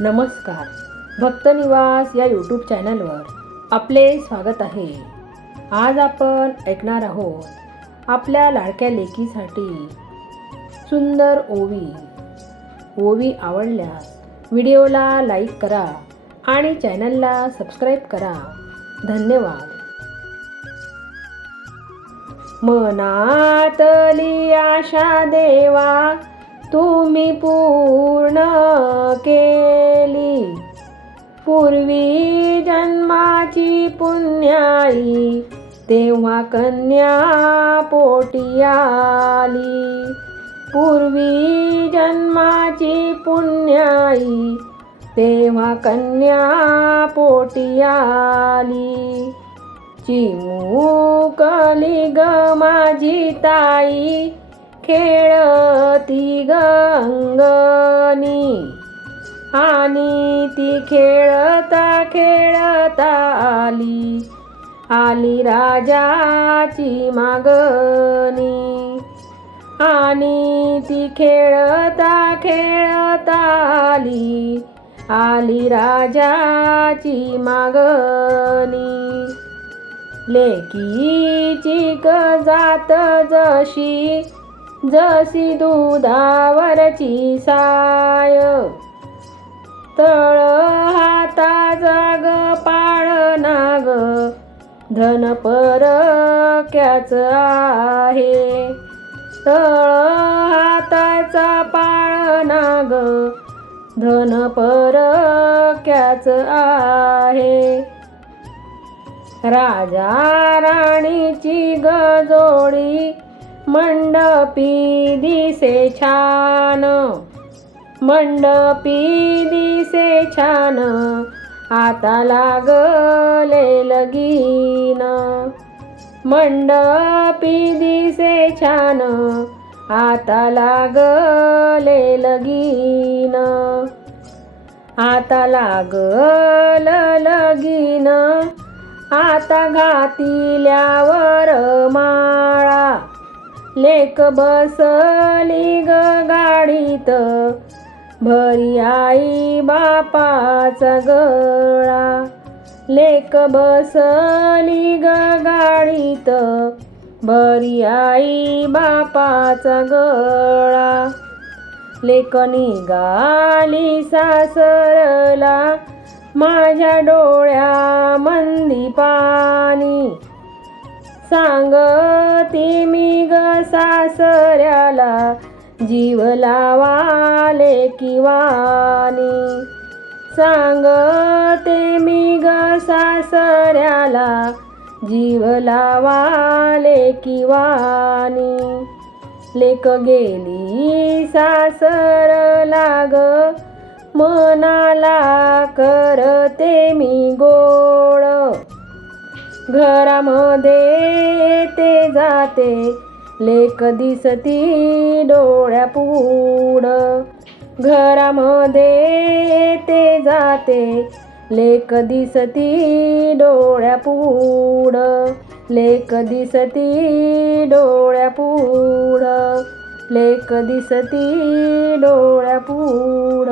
नमस्कार. भक्तनिवास या यूट्यूब चॅनलवर आपले स्वागत आहे. आज आपण ऐकणार आहोत आपल्या लाडक्या लेकीसाठी सुंदर ओवी. ओवी आवडल्यास व्हिडिओला लाईक करा आणि चॅनलला सबस्क्राईब करा. धन्यवाद. मनातली आशा देवा तुम्ही पू पूर्वी जन्माची पुण्याई तेव्हा कन्या पोटी आली. पूर्वी जन्माची पुण्याई तेव्हा कन्या पोटी आली. चिमुकली ग माझी ताई खेळती गंगनी. आणि ती खेळता खेळता आली. आली राजाची मागणी. आणि ती खेळता खेळता आली. आली राजाची मागणी. लेकीची जात जशी जशी दुधावरची साय. तळ हाता जाग पाळ नाग. धन परक्याच आहे. तळ हाताचा पाळ नाग. धन परक्याच आहे. राजा राणीची गजोडी मंडपी दिसे छान. मंडपी दिसे छान आता लागले लगीन. मंडपी दिसे छान आता लागले लगीन. आता लागल लगीन आता घातिल्यावर माळा. लेक बसली ग गाडीत भरी आई बापाचा गळा. लेक बसली ग गाडीत. भरी आई बापाचा गळा. लेक निघाली सासरला. माझ्या डोळ्या मंदी पाणी. सांगती मी ग सासऱ्याला जीव लावाले किवानी. सांगते मी ग सासऱ्याला जीव लावाले किवानी. लेक गेली सासर लाग मनाला करते मी गोड. घरामध्ये ते जाते लेक दिसती डोळ्यापुड घरामध्ये ते जाते. लेक दिसती डोळ्यापुड लेक दिसती डोळ्यापुड लेक दिसती डोळ्यापुड